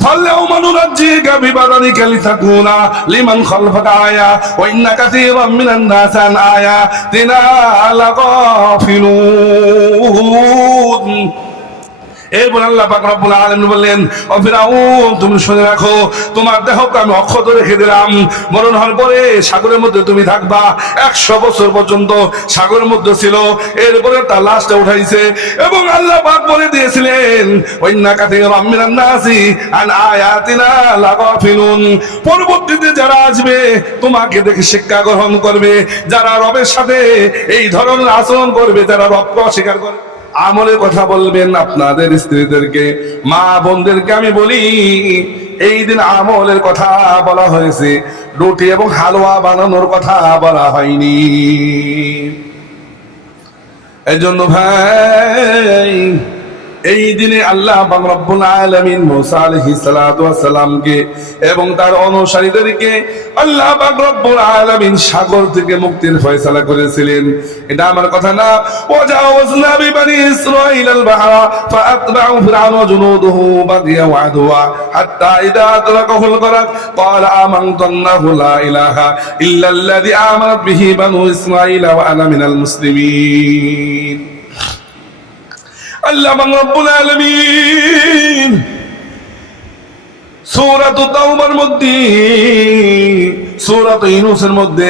فاليوم ننجيك ببدنك لتكون لمن خلفك آية وإن كثيرا من الناس عن آياتنا لغافلون। এরপর আল্লাহ পাক রব্বুল আলামিন বললেন, ও ফিরাউন, তুমি শুনে রাখো, তোমার দেহকে আমি অক্ষত রেখে দিলাম। মরণ হওয়ার পরে সাগরের মধ্যে তুমি থাকবা। 100 বছর পর্যন্ত সাগরের মধ্যে ছিল। এরপরে তার লাশটা উঠাইছে এবং আল্লাহ পাক বলে দিয়েছিলেন, ওয়াইন্না কাসীরাম মিনান নাসি আন আয়াতিনা লাগাফিলুন। পরবর্তীতে যারা আসবে তোমাকে দেখে শিক্ষা গ্রহণ করবে, যারা রবের সাথে এই ধরনের আচরণ করবে, যারা রবকে অস্বীকার করবে। আমলের কথা বলবেন আপনাদের স্ত্রীদেরকে, মা বোনদেরকে আমি বলি, এই দিন আমলের কথা বলা হয়েছে, রুটি এবং হালুয়া বানানোর কথা বলা হয়নি। এই জন্য ভাই, এই দিনে আল্লাহ পাক রব্বুল আলামিন মুসা আলাইহিস সালাতু ওয়াস সালামকে এবং তার অনুসারীদেরকে আল্লাহ পাক রব্বুল আলামিন সাগর থেকে মুক্তির ফয়সালা করেছিলেন। এটা আমার কথা না। ওয়াজাওয়াজনা বিবানি ইসরাঈল আল বাহরা ফাআতবাউ ফিরআউন ওয়া জুনুদুহু বাগিয়া ওয়া আদওয়া হাত্তা ইযা আদরাকাহুল গরাক ক্বালা আমানতু আন্নাহু লা ইলাহা ইল্লাল্লাযী আমানাত বিহি বানু ইসরাঈল ওয়া আনা মিনাল মুসলিমিন। আল্লাহ রাব্বুল আলামিন সূরাতুত তাওবার মধ্যে, সূরাত ইউনূসের মধ্যে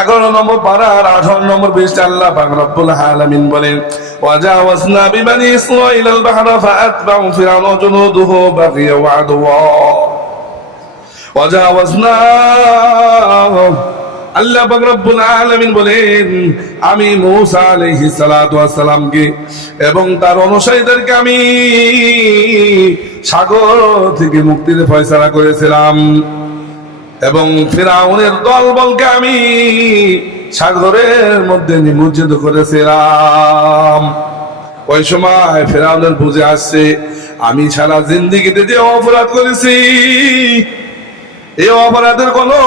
11 নম্বর পারার 18 নম্বর পৃষ্ঠা আল্লাহ পাক রব্বুল আলামিন বলেন, ওয়াজাওয়াজনা বিবানি ইসরাঈল আল বাহরা ফাআতবাউ ফিরআউন ওয়া জুনুদুহু বাগিয়া ওয়া আদওয়া। ওয়াজাওয়াজনা, আল্লাহ পাক রব্বুল আলামিন বলেন, আমি মূসা আলাইহিস সালাতু ওয়াস সালামকে এবং তার অনুসারীদেরকে আমি সাগর থেকে মুক্তির ফয়সালা করেছিলাম এবং ফিরআউনের দলবলকে আমি সাগরের মধ্যে নিমজ্জিত করেছিলাম। ওই সময় ফিরআউনের বুঝে আসছে, আমি সারা জিন্দেগিতে যে অপরাধ করেছি, এই অপরাধের কোনো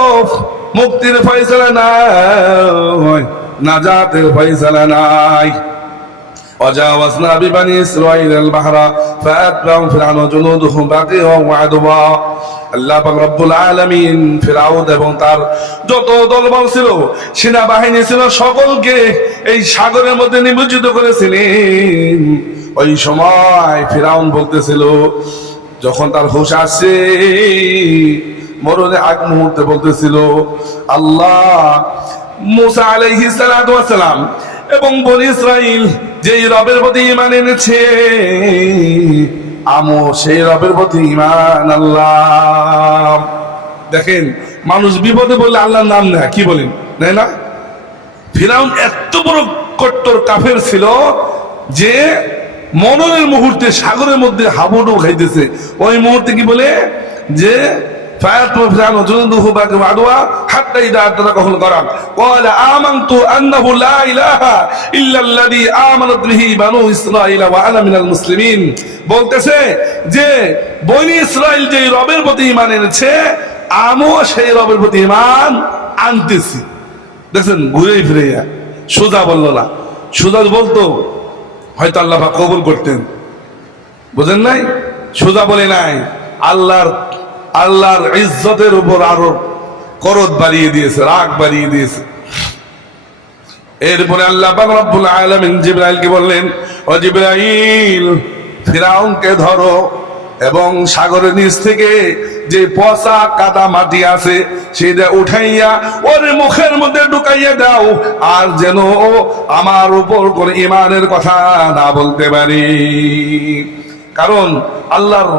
মুক্তির ফয়সালা নাই, নাজাতের ফয়সালা নাই। ওয়াজাওয়াজনা বিবানি ইসরাঈল আল বাহরা ফাআতবাউ ফিরআউন ওয়া জুনুদুহু বাগিয়া ওয়া আদওয়া। আল্লাহ পাক রব্বুল আলামিন ফিরআউন এবং তার যত দলবল ছিল, সেনাবাহিনী ছিল, সকলকে এই সাগরের মধ্যে নিমজ্জিত করেছিলেন। ওই সময় ফিরআউন বলতেছিল, যখন তার হুঁশ আসছে, মরণের আগ মুহূর্তে বলতেছিল, আল্লাহ, মূসা আলাইহিস সালাতু ওয়াস সালাম এবং বনী ইসরাঈল যেই রবের প্রতি ঈমান এনেছে, আমো সেই রবের প্রতি ঈমান আল্লাহ। দেখেন, মানুষ বিপদে বললে আল্লাহর নাম নেয়, কি বলেন, নেয় না? ফিরআউন এত বড় কট্টর কাফের ছিল যে মরণের মুহূর্তে সাগরের মধ্যে হাবুডুবু খাইতেছে। ওই মুহূর্তে কি বলে যে فأتوا فرعون وجنوده بغيا وعدوا حتى إذا أدركه الغرق قال آمنت أنه لا إله إلا الذي آمنت به بنو إسرائيل وأنا من المسلمين। বলতেছে যে বনী ইসরাইল যে রবের প্রতি ঈমান এনেছে, আমিও সেই রবের প্রতি ঈমান আনতেছি। দেখছেন, ঘুরে ফিরে সোজা বলল না। সোজা বলতো হয়তো আল্লাহ পাক কবুল করতেন, বুঝেন নাই? সোজা বলে নাই, আল্লাহর ইজ্জতের উপর আরো করদ বাড়িয়ে দিয়েছে, রাগ বাড়িয়ে দিয়েছে। এরপরে আল্লাহ পাক রব্বুল আলামিন জিবরাইলকে বললেন, ও জিবরাইল, ফিরআউনকে ধরো এবং সাগরের নিচ থেকে যে পচা কাদা মাটি আছে সেটা উঠাইয়া ওর মুখের মধ্যে ঢুকাইয়া দাও, আর যেন আমার উপর কোনো ঈমানের কথা না বলতে পারি। কারণ আল্লাহর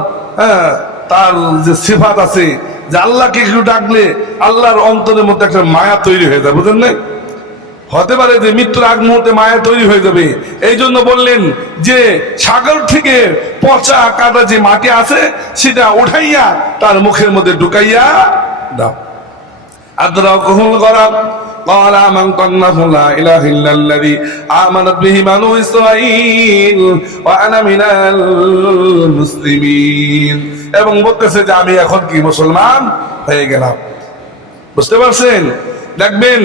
তার যে সিফাত আছে, যে আল্লাহকে একটু ডাকলে আল্লাহর অন্তরের মধ্যে একটা মায়া তৈরি হয়ে যায়, বুঝলেন না? হতে পারে যে মৃত্যুর আগ মুহূর্তে মায়া তৈরি হয়ে যাবে। এই জন্য বললেন যে সাগর থেকে পচা কাদা যে মাটি আছে সেটা উঠাইয়া তার মুখের মধ্যে ঢুকাইয়া দাও। আদরাকুহুল গরাক قال آمنت أنه لا إله إلا الذي آمنت به بنو إسرائيل وأنا من المسلمين। এবং বলতেছে যে আমি এখন কি মুসলমান হয়ে গেলাম। বুঝতে পারছেন? দেখবেন,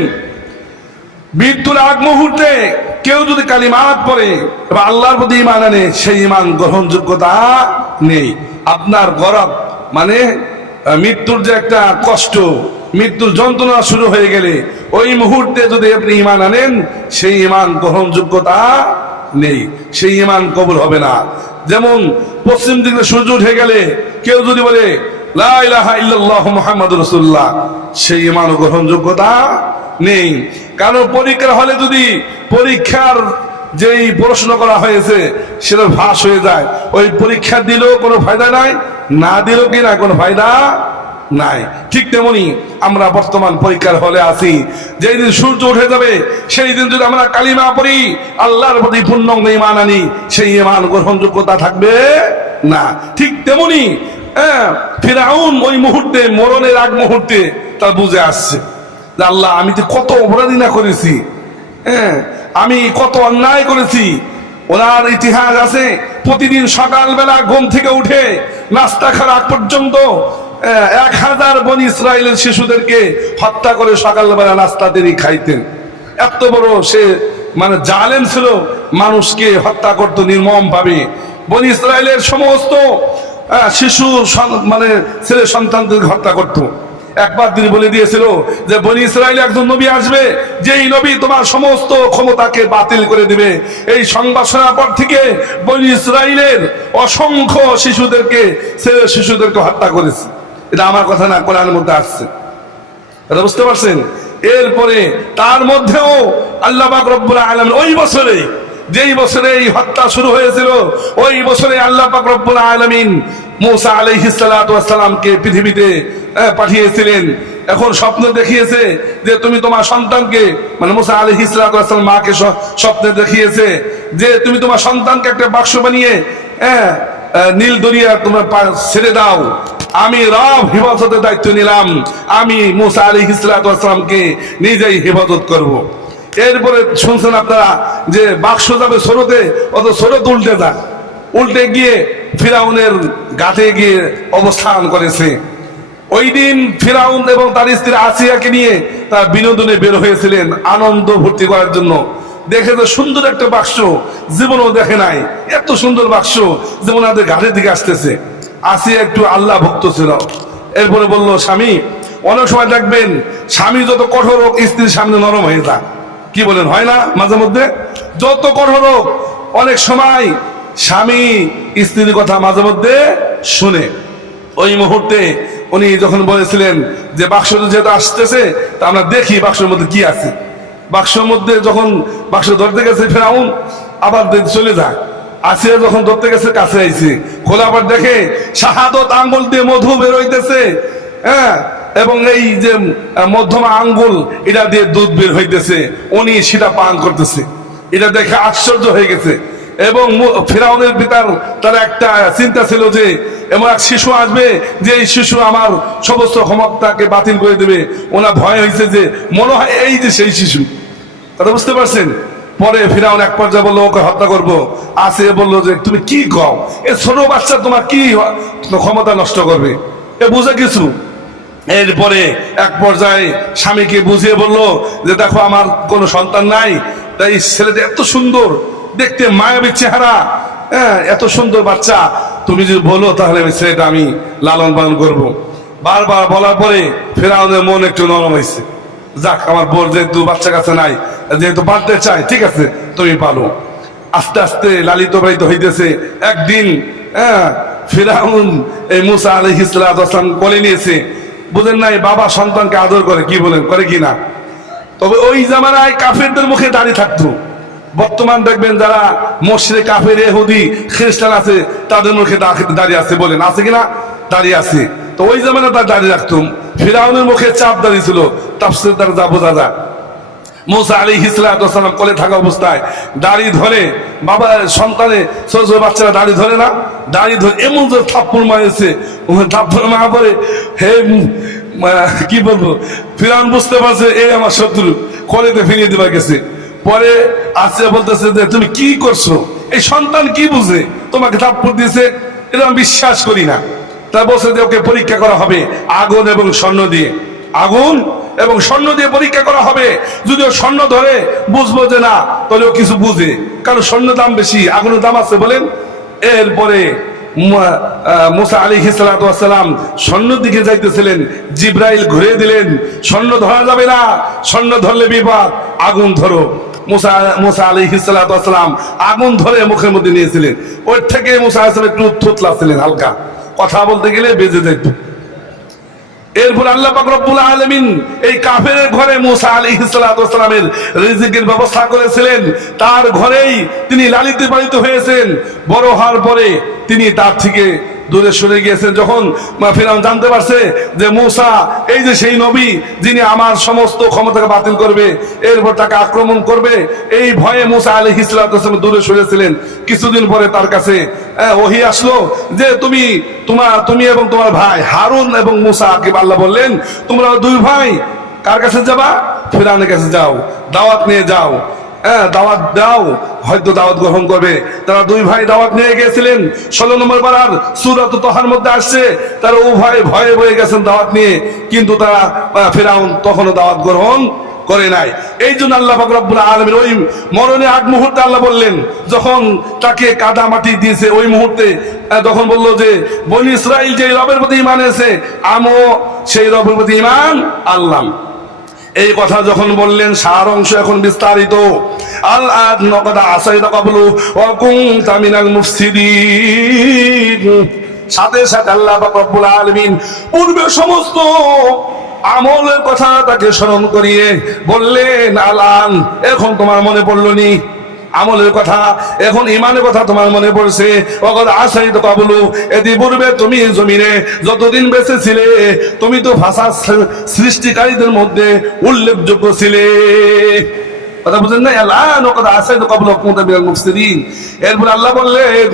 মৃত্যুর আগ মুহূর্তে কেউ যদি কালিমাত পড়ে এবং আল্লাহর প্রতি ঈমান আনে, সেই ঈমান গ্রহণযোগ্যতা নেই। আপনার গরব মানে মৃত্যুর যে একটা কষ্ট, মৃত্যুর যন্ত্রণা শুরু হয়ে গেলে ওই মুহূর্তে যদি আপনি ঈমান আনেন, সেই ঈমান গ্রহণযোগ্যতা নেই, সেই ঈমান কবুল হবে না। যেমন পশ্চিম দিকে সূর্য উঠে গেলে কেউ যদি বলে লা ইলাহা ইল্লাল্লাহ মুহাম্মাদুর রাসূলুল্লাহ, সেই ঈমান গ্রহণযোগ্যতা নেই। কারণ পরীক্ষার হলে যদি পরীক্ষার যেই প্রশ্ন করা হয়েছে সেটা ফাঁস হয়ে যায়, ওই পরীক্ষা দিলেও কোনো ফায়দা নাই, না দিলেও কি না কোনো ফায়দা নাই। ঠিক তেমনি আমরা বর্তমান পরীক্ষার হলে আছি, যেই দিন সূর্য উঠে যাবে সেই দিন যদি আমরা কালিমা পড়ি, আল্লাহর প্রতি পূর্ণাঙ্গ ঈমান আনি, সেই ঈমান গ্রহণযোগ্যতা থাকবে না। ঠিক তেমনি ফিরআউন ওই মুহূর্তে, মরণের আগ মুহূর্তে তার বুঝে আসছে যে আল্লাহ আমি তো কত অপরাধী না করেছি, আমি কত অন্যায় করেছি। ওনার ইতিহাস আছে, প্রতিদিন সকালবেলা ঘুম থেকে উঠে নাস্তা খাওয়ার আগ পর্যন্ত 1000 বনি ইসরায়েলের শিশুদেরকে হত্যা করে সকালবেলা নাস্তা তিনি খাইতেন। এত বড় সে মানে জালেম ছিল, মানুষকে হত্যা করতো নির্মম ভাবে। বনি ইসরায়েলের সমস্ত শিশু মানে ছেলে সন্তানদের হত্যা করতো। একবার তিনি বলে দিয়েছিল যে বনি ইসরায়েলে একজন নবী আসবে, যেই নবী তোমার সমস্ত ক্ষমতাকে বাতিল করে দিবে। এই সংবাদ শোনার পর থেকে বনি ইসরায়েলের অসংখ্য শিশুদেরকে, ছেলে শিশুদেরকে হত্যা করেছে। এটা আমার কথা না, কোরআনের মধ্যে আসছে, এটা বুঝতে পারছেন? এরপরে তার মধ্যেও আল্লাহ পাক রব্বুল আলামিন ওই বছরে, যেই বছরে এই হত্যা শুরু হয়েছিল, ওই বছরে আল্লাহ পাক রব্বুল আলামিন মূসা আলাইহিস সালাতু ওয়াস সালামকে পৃথিবীতে পাঠিয়েছিলেন। এখন স্বপ্ন দেখিয়েছে যে তুমি তোমার সন্তানকে, মানে মূসা আলাইহিস সালাতু ওয়াস সালাম মাকে স্বপ্নে দেখিয়েছে যে তুমি তোমার সন্তানকে একটা বাক্স বানিয়ে নীল দরিয়া তোমার ছেড়ে দাও, আমি রব হেফাজতের দায়িত্ব নিলাম, আমি মূসা আলাইহিস সালাতু ওয়াস সালামকে নিজেই হেফাজত করব। এরপরে শুনছেন আপনারা যে বাক্স যাবে স্রোতে, অত স্রোত উল্টে যায়, উল্টে গিয়ে ফিরাউনের ঘাটে গিয়ে অবস্থান করেছে। ওই দিন ফিরাউন এবং তার স্ত্রী আসিয়াকে নিয়ে তার বিনোদনে বের হয়েছিলেন আনন্দ ভর্তি করার জন্য। দেখে তো সুন্দর একটা বাক্স, জীবনও দেখে নাই এত সুন্দর বাক্স, যেমন আমাদের ঘাটের দিকে আসতেছে। আসিয়া একটু আল্লাহ ভক্ত ছিল। এরপরে বলল স্বামী, অনেক সময় দেখবেন স্বামী যত কঠোর হোক স্ত্রীর সামনে নরম হয়ে যায়। কি বলেন, হয় না? মাঝে মধ্যে যত কঠোর হোক অনেক সময় স্বামী স্ত্রীর কথা মাঝে মধ্যে শুনে। ওই মুহূর্তে উনি যখন বলেছিলেন যে বাক্স যেহেতু আসতেছে তা আমরা দেখি বাক্সের মধ্যে কি আছে। বাক্সের মধ্যে যখন বাক্স ধরতে গেছে ফেরাউন, আবার চলে যায়। আসিয়া যখন ধরতে গেছে কাছে আইছে, খোলা আবার দেখে শাহাদত আঙ্গুল দিয়ে মধু বের হইতেছে, এবং এই যে মধ্যমা আঙ্গুল এটা দিয়ে দুধ বের হইতেছে, উনি সেটা পান করতেছে। এটা দেখে আশ্চর্য হয়ে গেছে। এবং ফিরাউনের পিতার তার একটা চিন্তা ছিল যে এমন এক শিশু আসবে যে এই শিশু আমার সমস্ত ক্ষমতাকে বাতিল করে দেবে। ওনার ভয় হয়েছে যে মনে হয় এই যে সেই শিশু, কথা বুঝতে পারছেন? পরে ফিরাউন এক পর্যায়ে বললো ওকে হত্যা করবো। আসে বললো যে তুমি কি কও, এ ছোট বাচ্চা তোমার কি ক্ষমতা নষ্ট করবে, এ বুঝে কিছু। এরপরে এক পর্যায়ে স্বামীকে বুঝিয়ে বলল যে দেখো আমার কোনো সন্তান নাই, তাই ছেলেটা এত সুন্দর দেখতে, মায়াবী চেহারা, এত সুন্দর বাচ্চা, তুমি যদি বলো তাহলে আমি ছেলেটা আমি লালন পালন করবো। বারবার বলার পরে ফিরাউনের মন একটু নরম হয়েছে, যাক আমার বোর যেহেতু বাচ্চা কাছে নাই, যেহেতু বাড়তে চাই, ঠিক আছে তুমি পালো। আস্তে আস্তে লালিত পালিত হইতেছে। একদিন ফিরাউন এই মূসা আলাইহিস সালাতু ওয়াস সালাম কোলে নিয়েছে। বুঝেন নাই, বাবা সন্তানকে আদর করে, কি বলেন, করে কিনা? তবে ওই জামানায় কাফেরদের মুখে দাঁড়িয়ে থাকতো। বর্তমান দেখবেন যারা মুশরিক কাফের ইহুদি খ্রিস্টান আছে তাদের মুখে দাঁড়িয়ে আছে, বলেন আছে কিনা? দাঁড়িয়ে আছে। তো ওই জামানায় তার দাঁড়িয়ে রাখতো। ফিরাউনের মুখে চাপ দাঁড়িয়ে ছিল, তাফসীর দ্বারা যা বোঝা যায়। মূসা আলাইহিস সালাতু ওয়াস সালাম কোলে থাকা অবস্থায় দাড়ি ধরে, বাবা সন্তানে ছোট ছোট বাচ্চারা দাড়ি ধরে না, দাড়ি ধরে এমন যে থাপ্পড় মারেছে, থাপ্পড় মারা পরে হে কি বলবো, ফিরাউন বুঝতে পারছে এই আমার শত্রু, কোলেতে ফিরিয়ে দেওয়া গেছে। পরে আসিয়া বলতেছে যে তুমি কি করছো, এই সন্তান কি বুঝে তোমাকে থাপ্পড় দিয়েছে, এটা আমি বিশ্বাস করি না। তা বলছে যে ওকে পরীক্ষা করা হবে আগুন এবং স্বর্ণ দিয়ে, আগুন এবং স্বর্ণ দিয়ে পরীক্ষা করা হবে। যদি ও স্বর্ণ ধরে বুঝবো যে না, তাহলে ও কিছু বুঝে, কারণ স্বর্ণ দাম বেশি, আগুনের দাম আছে, বলেন। এরপরে মুসা আলাইহিস সালাতু ওয়াস সালাম স্বর্ণের দিকে যাইতেছিলেন, জিবরাইল ঘুরে দিলেন, স্বর্ণ ধরা যাবে না, স্বর্ণ ধরলে বিপদ, আগুন ধরো। মুসা আলাইহিস সালাতু ওয়াস সালাম আগুন ধরে মুখের মধ্যে নিয়েছিলেন। ওর থেকে মুসা আলাইহিস সালাম একটু থুতলাছিলেন, হালকা কথা বলতে গেলে বেজে যেত। এরপর আল্লাহ পাক রব্বুল আলামিন এই কাফেরের ঘরে মুসা আলাইহিস সালাতু ওয়াস সালামের রিজিকের ব্যবস্থা করেছিলেন। তার ঘরেই তিনি লালিত পালিত হয়েছেন। বড় হওয়ার পরে তিনি তার থেকে দূরে সরে গিয়েছেন। যখন ফিরআউন জানতে পারছে যে মুসা এই যে সেই নবী যিনি আমার সমস্ত ক্ষমতাকে বাতিল করবে, এরপর তাকে আক্রমণ করবে, এই ভয়ে মুসা আলাইহিস সালাতু ওয়াস সালাম দূরে সরেছিলেন। কিছুদিন পরে তার কাছে ওহী আসলো যে তুমি এবং তোমার ভাই হারুন এবং মুসাকে আল্লাহ বললেন তোমরা দুই ভাই কার কাছে যাবা? ফিরআউনের কাছে যাও, দাওয়াত নিয়ে যাও, দাওয়াত দাও, হয়তো দাওয়াত গ্রহণ করবে। তারা দুই ভাই দাওয়াত নিয়ে গিয়েছিলেন। 16 নম্বর পারার সূরাত তাহার মধ্যে আসছে তারা উভয় ভয়ে বয়ে গেছেন দাওয়াত নিয়ে, কিন্তু তারা ফিরআউন তখনও দাওয়াত গ্রহণ করে নাই। এই জন্য আল্লাহ পাক রব্বুল আলামিন ওই মরণের আগ মুহূর্তে আল্লাহ বললেন, যখন তাকে কাদা মাটি দিয়েছে ওই মুহূর্তে তখন বললো যে বনী ইসরাইল যে রবের প্রতি ঈমান এনেছে আমিও সেই রবের প্রতি ঈমান আনলাম। এই কথা যখন বললেন সার অংশ এখন বিস্তারিত। আল আদ নকদা আসাইতা ক্বাবলু ওয়া কুনতা মিনাল মুফসিদিন। সাথে সাথে আল্লাহ পাক রব্বুল আলামিন পূর্বে সমস্ত আমলের কথা তাকে স্মরণ করিয়ে বললেন আলান এখন তোমার মনে পড়লো নি আমলের কথা, এখন ইমানের কথা তোমার মনে পড়ছে। ওয়াকাদ আসাইতা ক্বাবলু, এদি পূর্বে তুমি জমিনে যতদিন বেঁচে ছিলে তুমি তো ফাসাদ সৃষ্টিকারীদের মধ্যে উল্লেখযোগ্য ছিলে। কথা বুঝেন না? আলান ওয়াকাদ আসাইতা ক্বাবলু ওয়া কুনতা মিনাল মুফসিদিন। এরপর আল্লাহ বললেন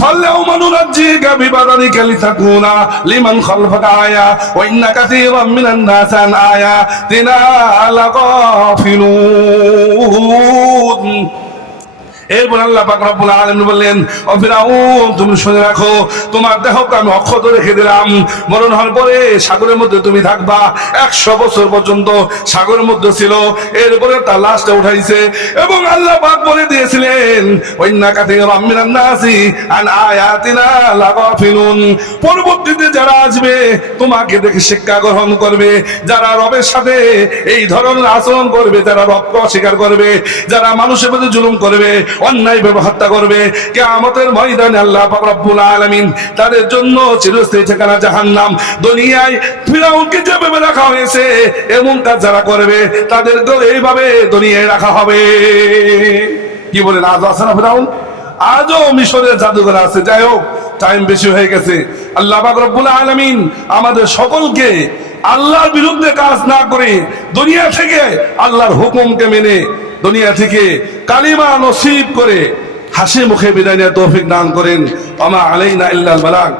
ফাল্যাউমা নুনাজ্জিকা বিবাদানিকা লিতাকুনা লিমান খালফাকা আয়া ওয়া ইন্না কাসীরাম মিনান নাসি আন আয়াতিনা লাগাফিলুন। এরপর আল্লাহ পাক রব্বুল আলামিন বললেন ও ফিরআউন তুমি শুনে রাখো তোমার দেহকে আমি অক্ষত রেখে দিলাম। মরণ হওয়ার পরে সাগরের মধ্যে তুমি থাকবা। 100 বছর পর্যন্ত সাগরের মধ্যে ছিল। এরপরে তার লাশটা উঠাইছে এবং আল্লাহ পাক বলে দিয়েছিলেন ওয়া ইন্না কাসীরাম মিনান নাসি আন আয়াতিনা লাগাফিলুন। পরবর্তীতে যারা আসবে তোমাকে দেখে শিক্ষা গ্রহণ করবে, যারা রবের সাথে এই ধরনের আচরণ করবে, যারা রবকে অস্বীকার করবে, যারা মানুষের প্রতি জুলুম করবে, অন্যায় ব্যবহার করবে, কিয়ামতের ময়দানে আল্লাহ পাক রব্বুল আলামিন তাদের জন্য চিরস্থায়ী ঠিকানা জাহান্নাম। দুনিয়ায় ফিরআউনকে যেভাবে রাখা হয়েছে এমন কাজ যারা করবে তাদেরকেও এইভাবে দুনিয়ায় রাখা হবে। কি বলেন? আজ আছে না ফিরআউন? আজও মিশরের জাদুঘর আছে। যাই হোক, টাইম বেশি হয়ে গেছে। আল্লাহ পাক রব্বুল আলামিন আমাদের সকলকে আল্লাহর বিরুদ্ধে কাজ না করে দুনিয়া থেকে আল্লাহর হুকুমকে মেনে দুনিয়া থেকে কালিমা নসিব করে হাসি মুখে বিদায় নেওয়ার তৌফিক দান করেন। আমা আলাইনা ইল্লাল বালাগ।